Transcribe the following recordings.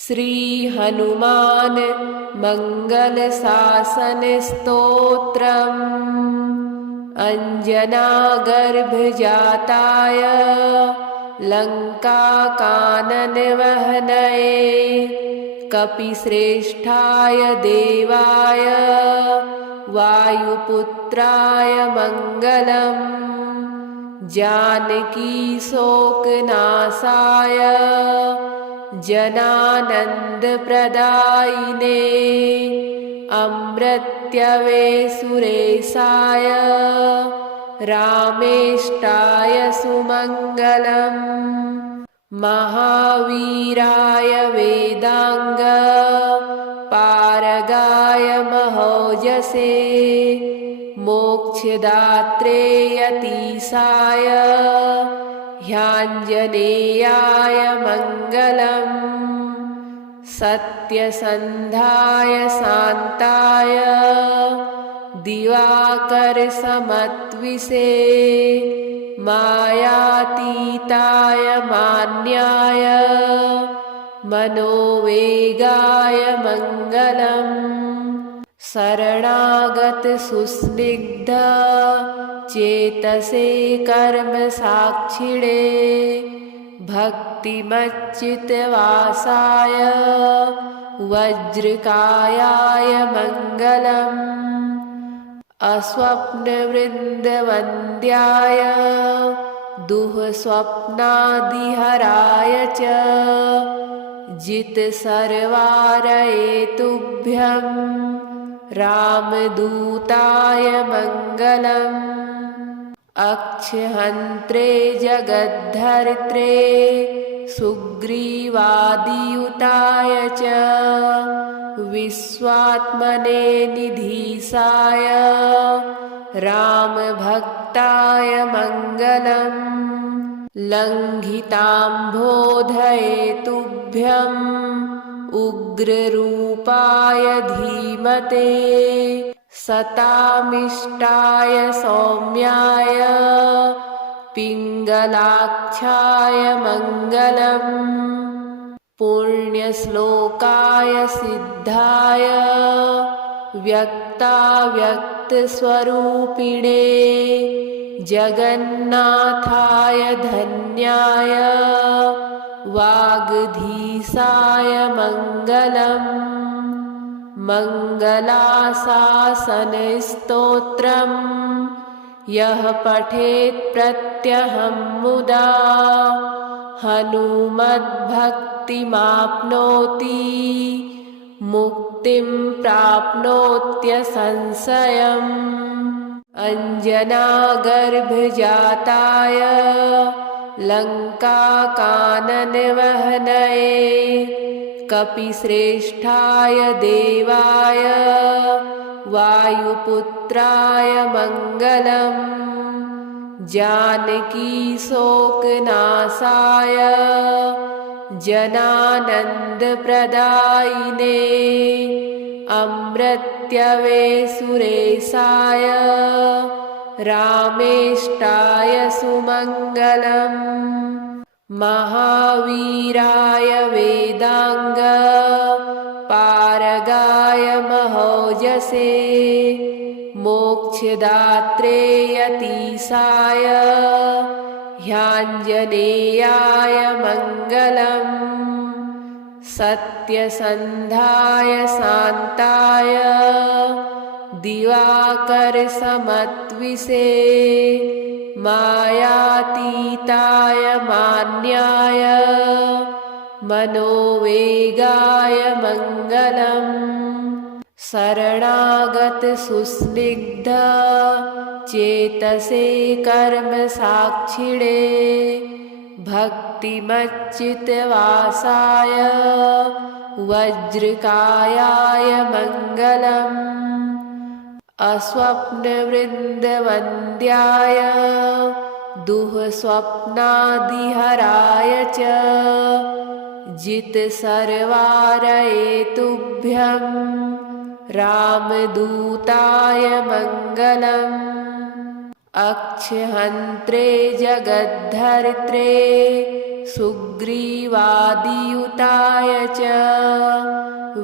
श्री हनुमान मंगल शासन स्तोत्रम् अंजनागर्भ जाताय लंका कानन वहनये कपिश्रेष्ठाय देवाय वायुपुत्राय मंगलम् जानकी शोकनाशाय जनानंद प्रदायिने अमृत्यवे सुरेशाय रामेष्टाय सुमंगलम् महावीराय वेदांग पारगाय महोजसे मोक्षदात्रे यतीशाय ह्याञ्जनेयाय मंगलम् सत्यसन्धाय शान्ताय दिवाकर समत्विषे मायातीताय मान्याय मनोवेगाय मंगलम् शरणागत सुस्निग्ध चेतसे कर्म साक्षिणे भक्तिमच्युतवासाय वज्रकायाय मंगलम् अस्वप्नवृन्दवन्द्याय दुःस्वप्नादिहराय च जितसर्वारये तुभ्यं रामदूताय मंगलम् अक्षहन्त्रे जगद्धर्त्रे सुग्रीवादियुताय च विश्वात्मने निधीशाय रामभक्ताय मंगलम् लङ्घिताम्भोधये तुभ्यम् उग्ररूपाय धीमते सतामिष्टाय सौम्याय पिङ्गलाक्षाय मंगलम् पुण्यश्लोकाय सिद्धाय व्यक्ताव्यक्तस्वरूपिणे जगन्नाथाय धन्याय वागधीशाय मंगलम् मंगलाशासनस्तोत्रम् यः पठेत् प्रत्यहं मुदा हनुमद्भक्तिमाप्नोति मुक्तिं प्राप्नोत्यसंशयम् अंजनागर्भजाताय लङ्काकाननवहनये कपिश्रेष्ठाय देवाय वायुपुत्राय मंगलम् जानकी शोकनाशाय जनानंद प्रदायिने अमृत्यवे सुरेशाय रामेष्टाय सुमंगलम् महावीराय वेदांग पारगाय महोजसे मोक्षदात्रे यतीशाय ह्याञ्जनेयाय मंगलम् सत्यसन्धाय शान्ताय दिवाकर समत्विषे मायातीताय मान्याय मनोवेगाय मंगलम् शरणागत सुस्निग्ध चेतसे कर्म साक्षिणे भक्तिमच्युतवासाय वज्रकायाय मंगलम् अस्वप्नवृन्दवन्द्याय दुःस्वप्नादिहराय च जितसर्वारये तुभ्यं रामदूताय मंगलम् अक्षहन्त्रे जगद्धर्त्रे सुग्रीवादियुताय च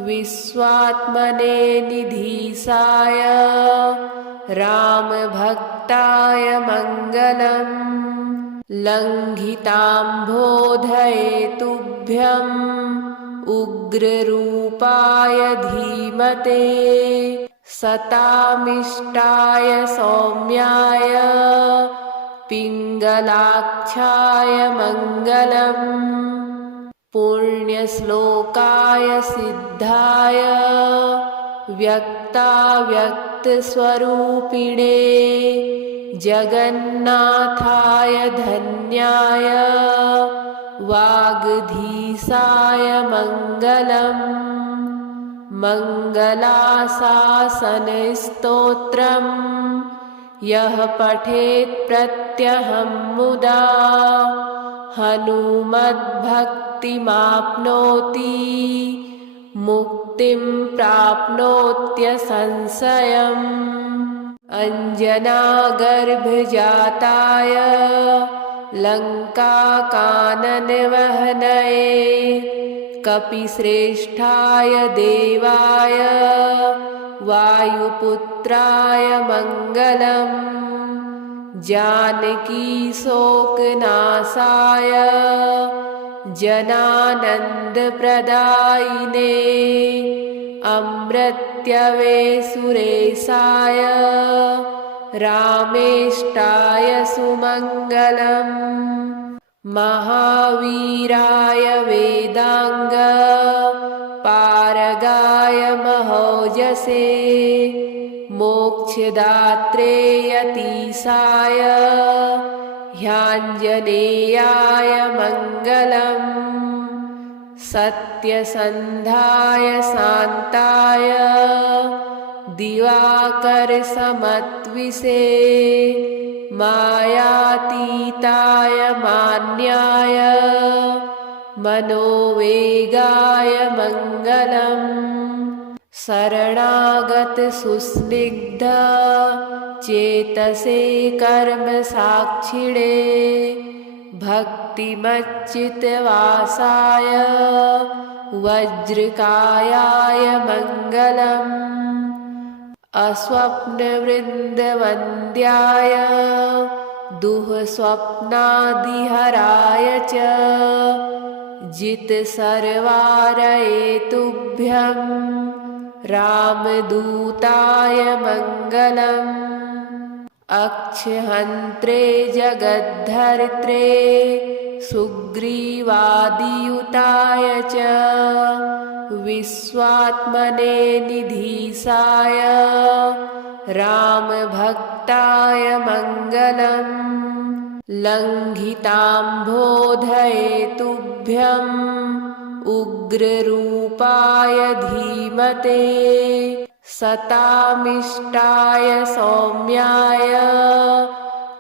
विश्वात्मने निधीसाय रामभक्ताय मङ्गलम् लङ्घिताम्भोधयेतुभ्यम् उग्ररूपाय धीमते सतामिष्टाय सौम्याय पिङ्गलाक्षाय मङ्गलम् पुण्यश्लोकाय सिद्धाय व्यक्ताव्यक्तस्वरूपिणे जगन्नाथाय धन्याय वागधीसाय मङ्गलम् मङ्गलाशासनस्तोत्रम् यः पठेत् प्रत्यहं मुदा हनुमद्भक्तिमाप्नोति मुक्तिं प्राप्नोत्यसंशयम् अञ्जनागर्भजाताय लङ्काकाननवहनये कपिश्रेष्ठाय देवाय वायुपुत्राय मङ्गलम् जानकीशोकनाशाय जनानन्दप्रदायिने अमृत्यवे सुरेशाय रामेष्टाय सुमङ्गलम् महावीराय वेदांग पारगाय महोजसे मोक्षदात्रे यतीशाय ह्याञ्जनेयाय मङ्गलम् सत्यसन्धाय शान्ताय दिवाकरसमत्विषे मायातीताय मान्याय मनोवेगाय मङ्गलम् शरणागतसुस्निग्ध चेतसे कर्मसाक्षिणे भक्तिमच्युतवासाय वज्रकायाय मङ्गलम् अस्वप्नवृन्दवन्द्याय दुःस्वप्नादिहराय च जितसर्वारयेतुभ्यं रामदूताय मङ्गलम् अक्षहन्त्रे जगद्धर्त्रे सुग्रीवादियुताय च विश्वात्मने निधीसाय रामभक्ताय मङ्गलम् लङ्घिताम्भोधयेतुभ्यम् उग्ररूपाय धीमते सतामिष्टाय सौम्याय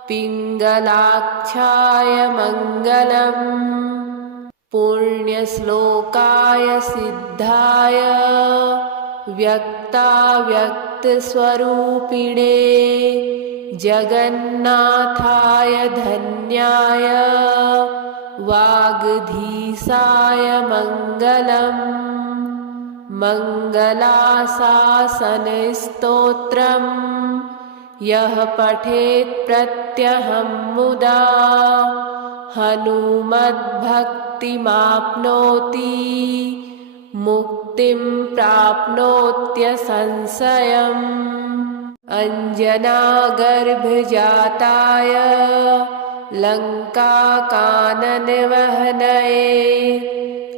पिङ्गलाक्षाय मङ्गलम् पुण्यश्लोकाय सिद्धाय व्यक्ताव्यक्तस्वरूपिणे जगन्नाथाय धन्याय वागधीसाय मङ्गलम् मङ्गलाशासनस्तोत्रम् यः पठेत् प्रत्यहं मुदा हनुमद्भक्तिमाप्नोति मुक्तिं प्राप्नोत्यसंशयम् अञ्जनागर्भजाताय लङ्काकाननवहनये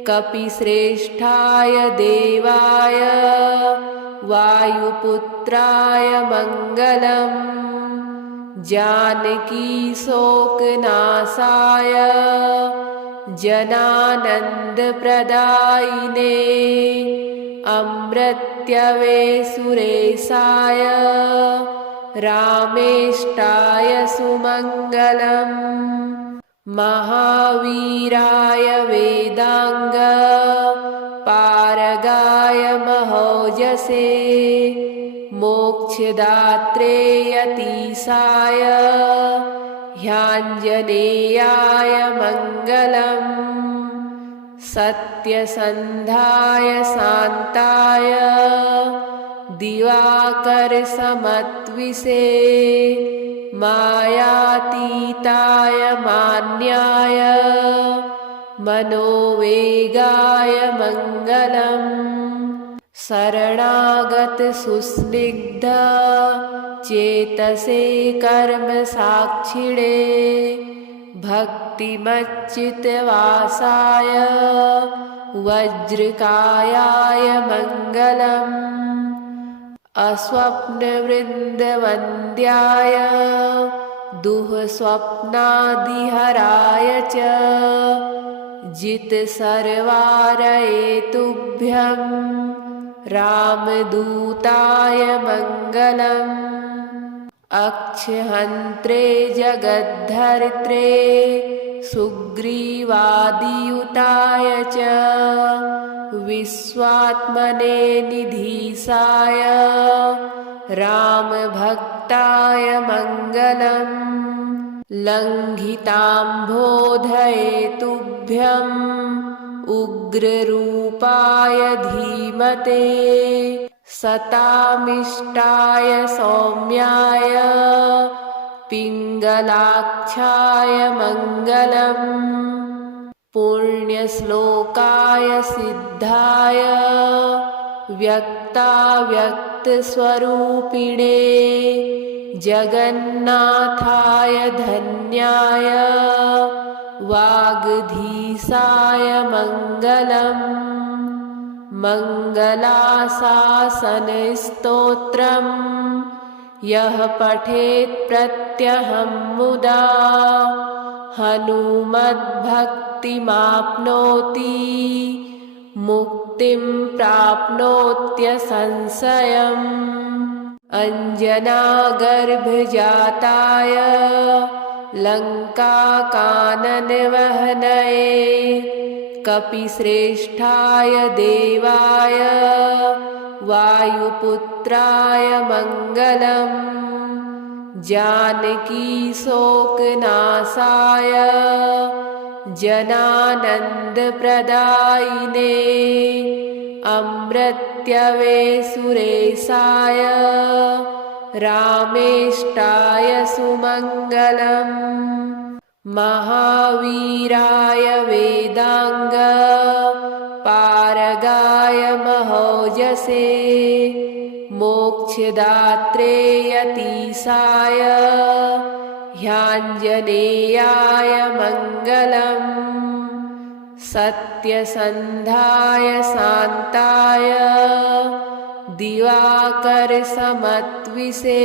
कपिश्रेष्ठाय देवाय वायुपुत्राय मङ्गलम् जानकीशोकनाशाय जनानन्दप्रदायिने अमृत्यवे सुरेशाय रामेष्टाय सुमङ्गलम् महावीराय वेदांग पारगाय महोजसे मोक्षदात्रे यतीशाय ह्याञ्जनेयाय ह्याञ्जनेयाय मङ्गलम् सत्यसन्धाय शान्ताय दिवाकरसमत्विषे मायातीताय मान्याय मनोवेगाय मङ्गलम् शरणागतसुस्निग्ध चेतसे कर्मसाक्षिणे भक्तिमच्युतवासाय वज्रकायाय मङ्गलम् अस्वप्नवृन्दवन्द्याय दुःस्वप्नादिहराय च जितसर्वारयेतुभ्यं रामदूताय मङ्गलम् अक्षहन्त्रे जगद्धर्त्रे सुग्रीवादियुताय च विश्वात्मने निधीसाय रामभक्ताय मङ्गलम् लङ्घिताम्भोधयेतुभ्यम् उग्ररूपाय धीमते सतामिष्टाय सौम्याय पिङ्गलाक्षाय मङ्गलम् पुण्यश्लोकाय सिद्धाय व्यक्ताव्यक्तस्वरूपिणे जगन्नाथाय धन्याय वागधीशाय मङ्गलम् मङ्गलाशासनस्तोत्रम् यः पठेत् प्रत्यहं मुदा हनुमद्भक्तिमाप्नोति मुक्तिं प्राप्नोत्यसंशयम् अञ्जनागर्भजाताय लङ्काकाननवहनये कपिश्रेष्ठाय देवाय वायुपुत्राय मङ्गलम् जानकीशोकनाशाय जनानन्दप्रदायिने अमृत्यवे सुरेशाय रामेष्टाय सुमङ्गलम् महावीराय वेदांग पारगाय महोजसे मोक्षदात्रे यतीशाय ह्याञ्जनेयाय मङ्गलम् सत्यसन्धाय शान्ताय दिवाकरसमत्विषे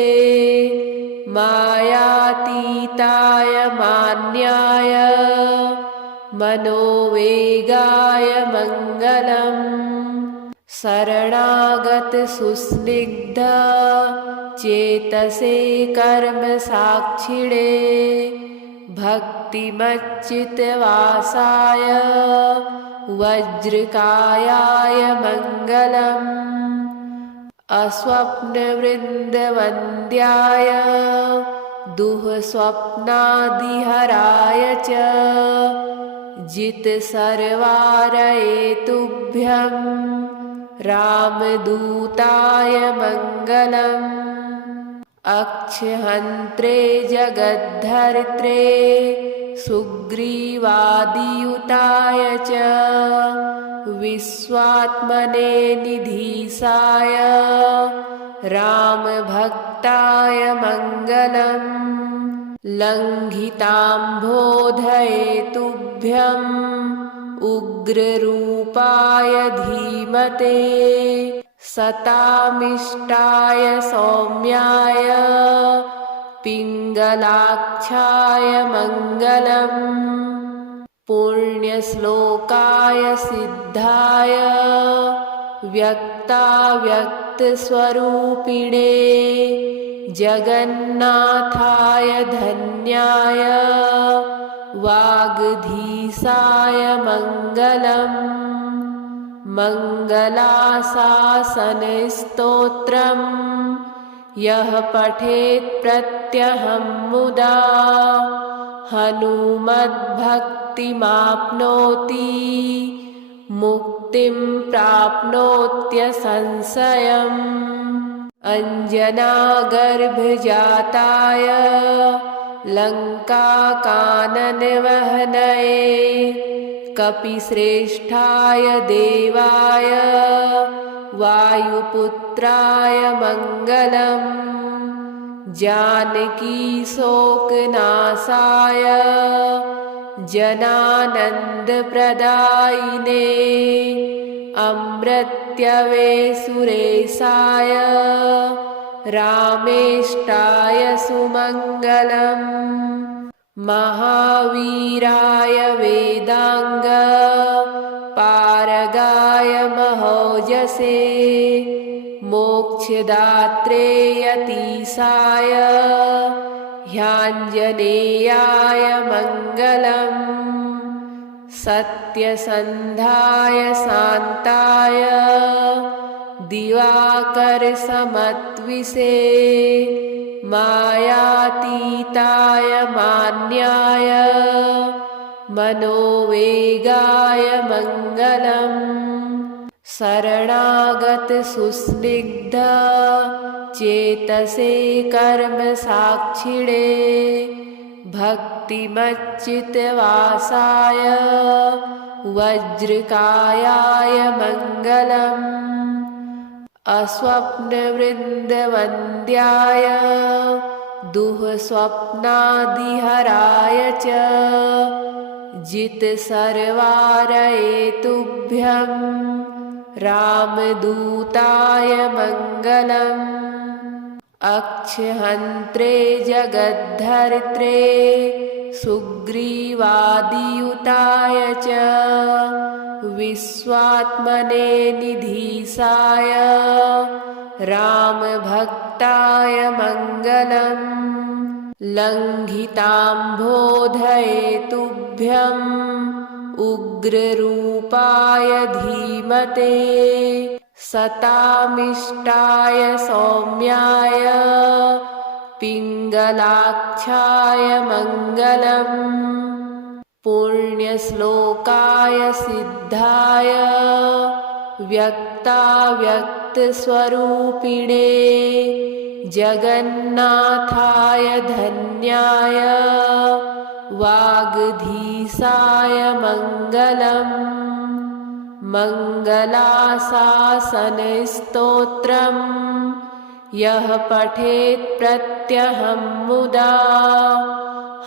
मायातीताय मान्याय मनोवेगाय मङ्गलम् शरणागतसुस्निग्ध चेतसे कर्मसाक्षिणे भक्तिमच्युतवासाय वज्रकायाय मङ्गलम् अस्वप्नवृन्दवन्द्याय दुःस्वप्नादिहराय च जितसर्वारयेतुभ्यं रामदूताय मङ्गलम् अक्षहन्त्रे जगद्धर्त्रे सुग्रीवादियुताय च विश्वात्मने निधीशाय रामभक्ताय मङ्गलम् लङ्घिताम्भोधयेतुभ्यम् उग्ररूपाय धीमते सतामिष्टाय सौम्याय पिङ्गलाक्षाय मङ्गलम् पुण्यश्लोकाय सिद्धाय व्यक्ताव्यक्तस्वरूपिणे जगन्नाथाय धन्याय वागधीशाय मङ्गलम् मङ्गलाशासनस्तोत्रम् यः पठेत् प्रत्यहं मुदा हनुमद्भक्तिमाप्नोति मुक्तिं प्राप्नोत्यसंशयम् अंजनागर्भजाताय लङ्काकाननवहनये कपिश्रेष्ठाय देवाय वायुपुत्राय मङ्गलम् जानकीशोकनाशाय जनानन्दप्रदायिने अमृत्यवे सुरेशाय रामेष्टाय सुमङ्गलम् महावीराय वेदांग पारगाय महोजसे मोक्षदात्रे यतीशाय ह्याञ्जनेयाय मङ्गलम् सत्यसन्धाय शान्ताय दिवाकरसमत्विषे मायातीताय मान्याय मनोवेगाय मङ्गलम् शरणागतसुस्निग्ध चेतसे कर्मसाक्षिणे भक्तिमच्युतवासाय वज्रकायाय मङ्गलम् अस्वप्नवृन्दवन्द्याय दुःस्वप्नादिहराय च जितसर्वारये तुभ्यं रामदूताय मङ्गलम् अक्षहन्त्रे जगद्धर्त्रे सुग्रीवादियुताय च विश्वात्मने निधीशाय रामभक्ताय मङ्गलम् लङ्घिताम्भोधयेतुभ्यम् उग्ररूपाय धीमते सतामिष्टाय सौम्याय पिङ्गलाक्षाय मङ्गलम् पुण्यश्लोकाय सिद्धाय व्यक्ताव्यक्तस्वरूपिणे जगन्नाथाय धन्याय वागधीशाय मङ्गलम् मङ्गलाशासनस्तोत्रम् यः पठेत् प्रत्यहं मुदा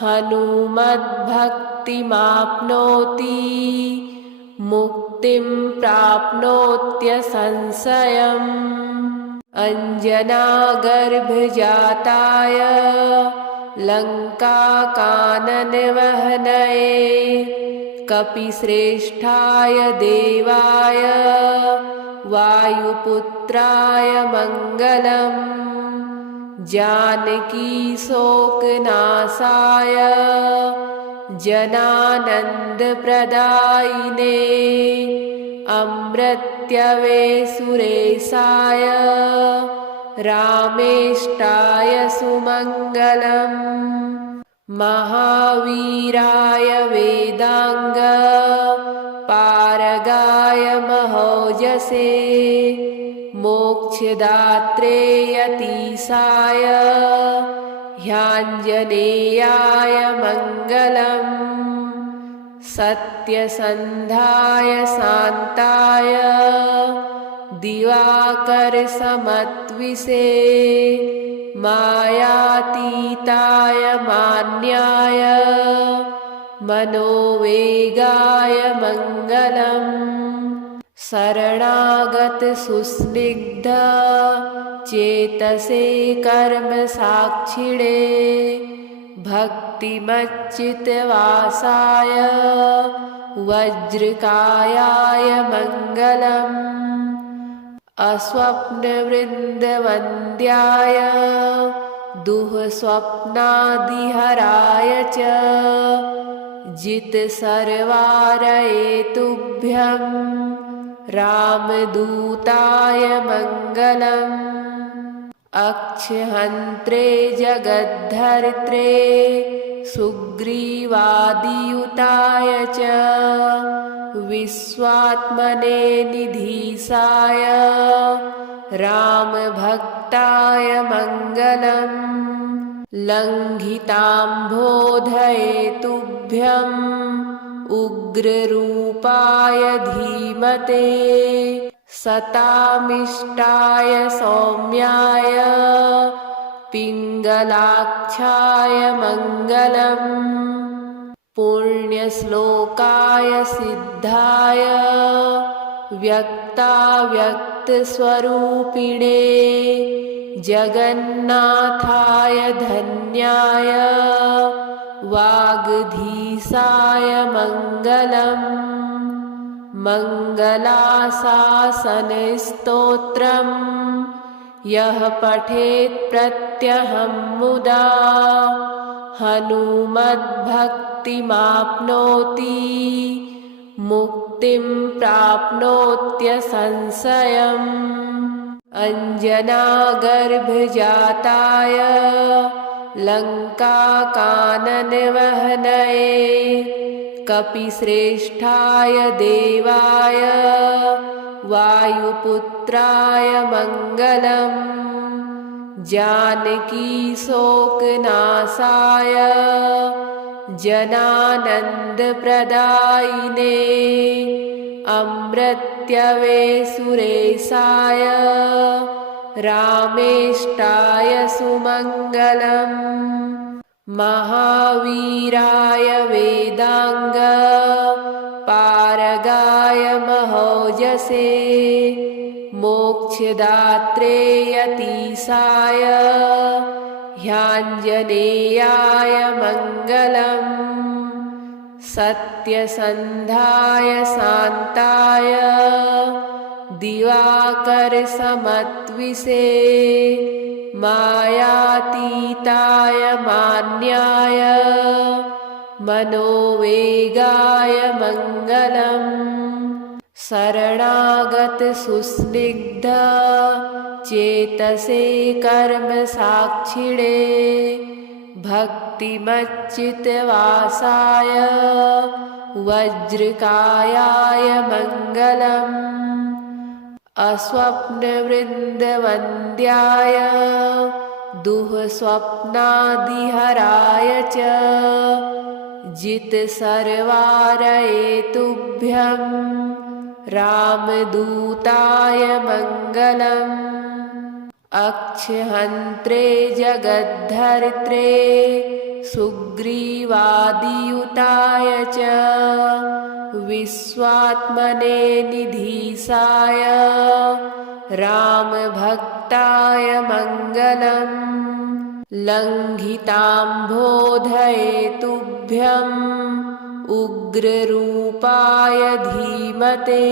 हनुमद्भक्तिमाप्नोति मुक्तिं प्राप्नोत्यसंशयम् अंजनागर्भजाताय लङ्काकाननवहनये कपिश्रेष्ठाय देवाय वायुपुत्राय मङ्गलम् जानकीशोकनाशाय जनानन्दप्रदायिने अमृत्यवे सुरेशाय रामेष्टाय सुमङ्गलम् महावीराय वेदांग पारगाय महोजसे मोक्षदात्रे यतीशाय ह्याञ्जनेयाय मङ्गलम् सत्यसन्धाय शान्ताय दिवाकरसमत्विषे मायातीताय मान्याय मनोवेगाय मङ्गलम् शरणागतसुस्निग्ध चेतसे कर्मसाक्षिणे भक्तिमच्युतवासाय वज्रकायाय मङ्गलम् अस्वप्नवृन्दवन्द्याय दुःस्वप्नादिहराय च जितसर्वारये तुभ्यं रामदूताय मङ्गलम् अक्षहन्त्रे जगद्धर्त्रे सुग्रीवादियुताय च विश्वात्मने निधीसाय रामभक्ताय मङ्गलम् लङ्घिताम्भोधयेतुभ्यम् उग्ररूपाय धीमते सतामिष्टाय सौम्याय पिङ्गलाक्षाय मङ्गलम् पुण्यश्लोकाय सिद्धाय व्यक्ताव्यक्तस्वरूपिणे जगन्नाथाय धन्याय वागधीसाय मङ्गलम् मङ्गलाशासनस्तोत्रम् यः पठेत् प्रत्यहं मुदा हनुमद्भक्तिमाप्नोति मुक्तिं प्राप्नोत्यसंशयम् अञ्जनागर्भजाताय लङ्काकाननवहनये कपिश्रेष्ठाय देवाय वायुपुत्राय मङ्गलम् जानकीशोकनाशाय जनानन्दप्रदायिने अमृत्यवे सुरेशाय रामेष्टाय सुमङ्गलम् महावीराय वेदांग पारगाय महोजसे मोक्षदात्रे यतीशाय ह्याञ्जनेयाय मङ्गलम् सत्यसन्धाय शान्ताय दिवाकरसमत्विषे मायातीताय मान्याय मनोवेगाय मङ्गलम् शरणागतसुस्निग्ध चेतसे कर्मसाक्षिणे भक्तिमच्युतवासाय वज्रकायाय मङ्गलम् अस्वप्नवृन्दवन्द्याय दुःस्वप्नादिहराय च जितसर्वारयेतुभ्यं रामदूताय मङ्गलम् अक्षहन्त्रे जगद्धर्त्रे सुग्रीवादियुताय च विश्वात्मने निधीसाय रामभक्ताय मङ्गलम् लङ्घिताम्भोधयेतुभ्यम् उग्ररूपाय धीमते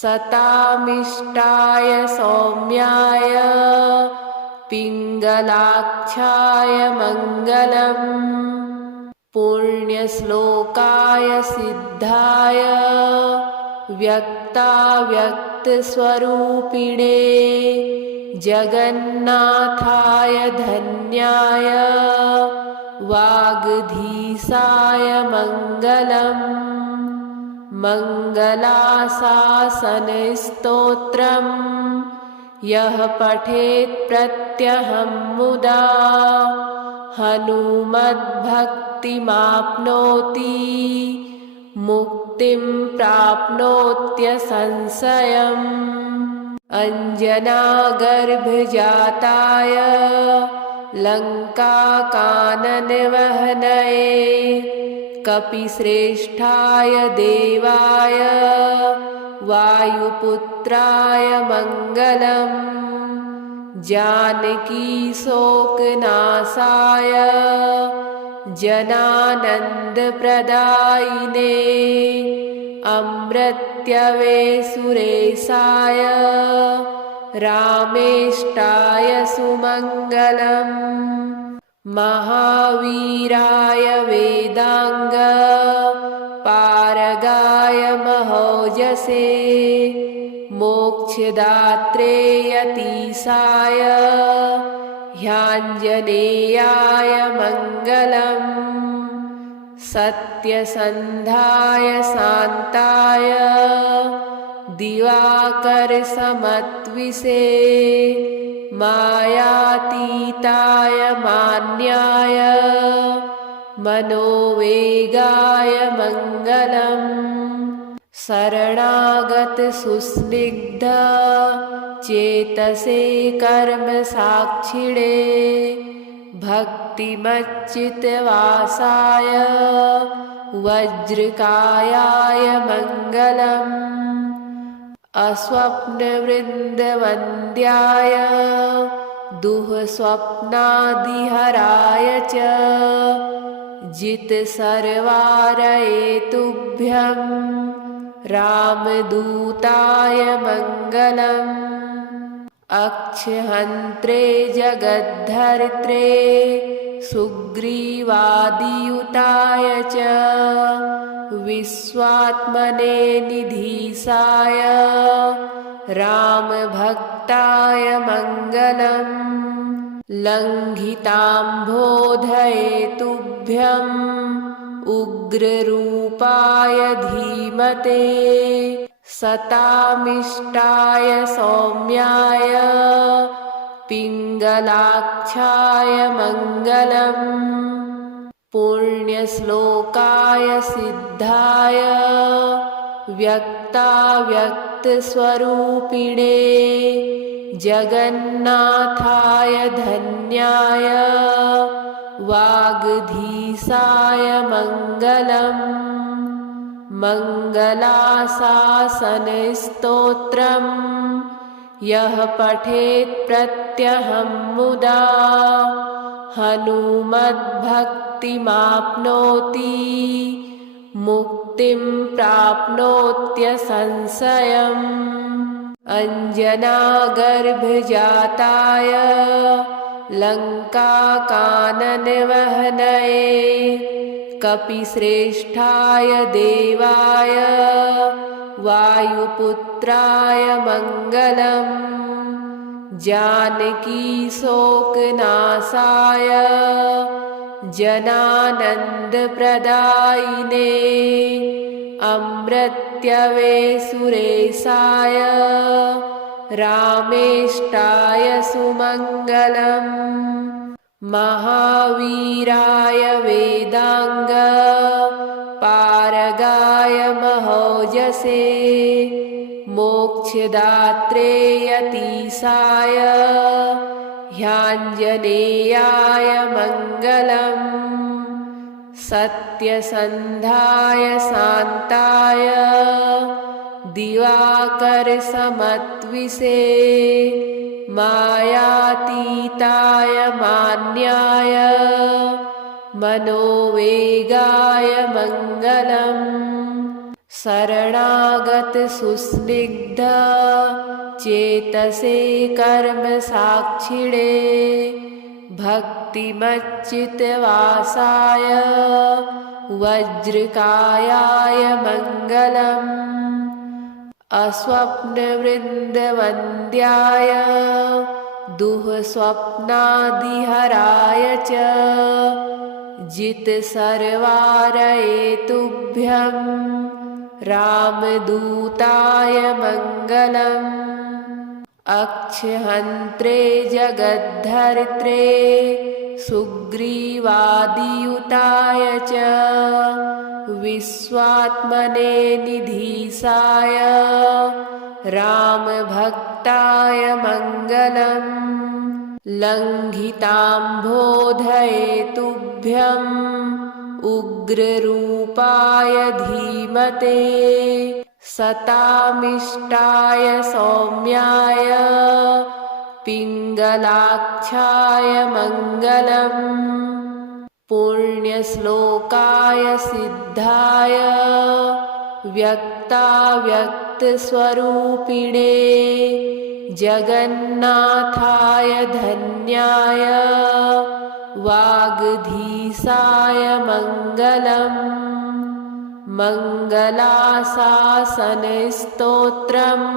सतामिष्टाय सौम्याय पिङ्गलाक्षाय मङ्गलम् पुण्यश्लोकाय सिद्धाय व्यक्ताव्यक्तस्वरूपिणे जगन्नाथाय धन्याय वागधीसाय मङ्गलम् मङ्गलाशासनस्तोत्रम् यः पठेत् प्रत्यहं मुदा हनुमद्भक्तिमाप्नोति मुक्तिं प्राप्नोत्यसंशयम् अञ्जनागर्भजाताय लङ्काकाननवहनये कपिश्रेष्ठाय देवाय वायुपुत्राय मङ्गलम् जानकीशोकनाशाय जनानन्दप्रदायिने अमृत्यवे सुरेशाय रामेष्टाय सुमङ्गलम् महावीराय वेदांग पारगाय महोजसे मोक्षदात्रे यतीशाय ह्याञ्जनेयाय मङ्गलम् सत्यसन्धाय शान्ताय दिवाकरसमत्विषे मायातीताय मान्याय मनोवेगाय मङ्गलम् शरणागतसुस्निग्ध चेतसे कर्मसाक्षिणे भक्तिमच्युतवासाय वज्रकायाय मङ्गलम् अस्वप्नवृन्दवन्द्याय दुःस्वप्नादिहराय च जितसर्वारये तुभ्यं रामदूताय मङ्गलम् अक्षहन्त्रे जगद्धर्त्रे सुग्रीवादियुताय च विश्वात्मने निधीसाय रामभक्ताय मङ्गलम् लङ्घिताम्भोधयेतुभ्यम् उग्ररूपाय धीमते सतामिष्टाय सौम्याय पिङ्गलाक्षाय मङ्गलम् पुण्यश्लोकाय सिद्धाय व्यक्ताव्यक्तस्वरूपिणे जगन्नाथाय धन्याय वागधीशाय मङ्गलम् मङ्गलाशासनस्तोत्रम् यः पठेत् प्रत्यहं मुदा हनुमद्भक्तिमाप्नोति मुक्तिं प्राप्नोत्यसंशयम् अञ्जनागर्भजाताय लङ्काकाननवहनये कपिश्रेष्ठाय देवाय वायुपुत्राय मङ्गलम् जानकीशोकनाशाय जनानन्दप्रदायिने अमृत्यवे सुरेशाय रामेष्टाय सुमङ्गलम् महावीराय वेदांग पारगाय महोजसे मोक्षदात्रे यतीशाय ह्याञ्जनेयाय मङ्गलम् सत्यसन्धाय शान्ताय दिवाकरसमत्विषे मायातीताय मान्याय मनोवेगाय मङ्गलम् शरणागतसुस्निग्ध चेतसे कर्मसाक्षिणे भक्तिमच्युतवासाय वज्रकायाय मङ्गलम् अस्वप्नवृन्दवन्द्याय दुःस्वप्नादिहराय च जितसर्वारये तुभ्यं रामदूताय मङ्गलम् अक्षहन्त्रे जगद्धर्त्रे सुग्रीवादियुताय च विश्वात्मने निधीशाय रामभक्ताय मङ्गलम् लङ्घिताम्भोधयेतुभ्यम् उग्ररूपाय धीमते सतामिष्टाय सौम्याय पिङ्गलाक्षाय मङ्गलम् पुण्यश्लोकाय सिद्धाय व्यक्ताव्यक्तस्वरूपिणे जगन्नाथाय धन्याय वागधीशाय मङ्गलम् मङ्गलाशासनस्तोत्रम्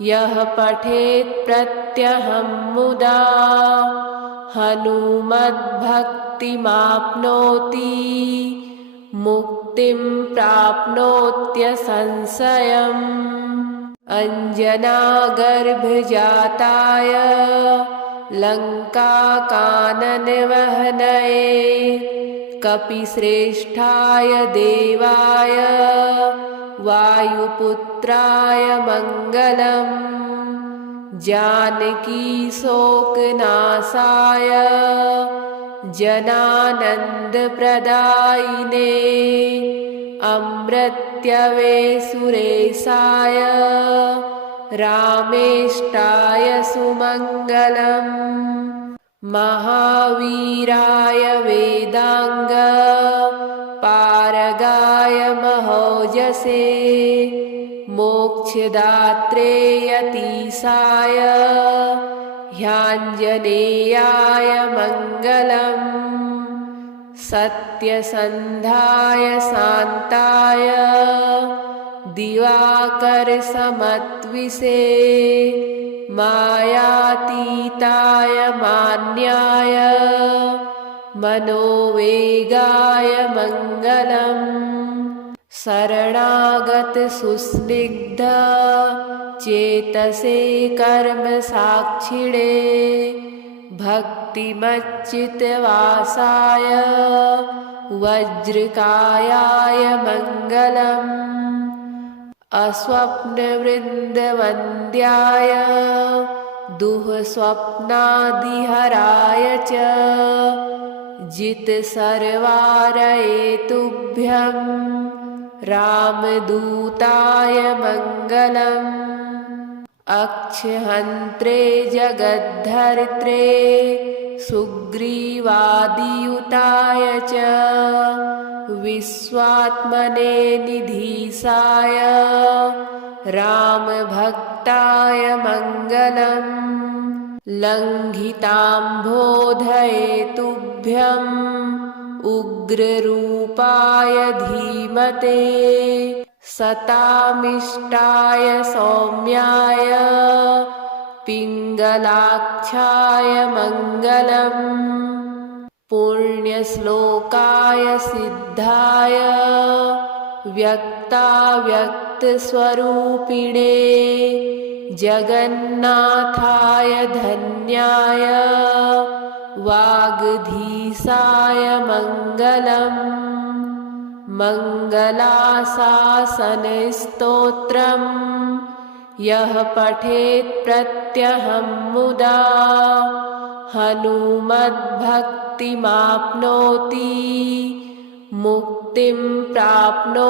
यः पठेत् प्रत्यहं मुदा हनुमद्भक्तिमाप्नोति मुक्तिं प्राप्नोत्यसंशयम् अञ्जनागर्भजाताय लङ्काकाननवहनये कपिश्रेष्ठाय देवाय वायुपुत्राय मङ्गलम् जानकीशोकनाशाय जनानन्दप्रदायिने अमृत्यवे सुरेशाय रामेष्टाय सुमङ्गलम् महावीराय वेदांग पारगाय महोजसे मोक्षदात्रे यतीशाय ह्याञ्जनेयाय मङ्गलम् सत्यसन्धाय शान्ताय दिवाकरसमत्विषे मायातीताय मान्याय मनोवेगाय मङ्गलम् शरणागतसुस्निग्ध चेतसे कर्मसाक्षिणे भक्तिमच्युतवासाय वज्रकायाय मङ्गलम् अस्वप्नवृन्दवन्द्याय दुःस्वप्नादिहराय च जितसर्वारये तुभ्यं रामदूताय मङ्गलम् अक्षहन्त्रे जगद्धर्त्रे सुग्रीवादियुताय च विश्वात्मने निधीशाय रामभक्ताय मङ्गलम् लङ्घिताम्भोधये उग्ररूपाय धीमते सतामिष्टाय सौम्याय पिङ्गलाक्षाय मङ्गलम् पुण्यश्लोकाय सिद्धाय व्यक्ताव्यक्तस्वरूपिणे जगन्नाथाय धन्याय वागधीशाय मङ्गलम् मङ्गलाशासनस्तोत्रम् यः पठेत् प्रत्यहं मुदा हनुमद्भक्तिमाप्नोति मुक्तिं प्राप्नोत्यसंशयम्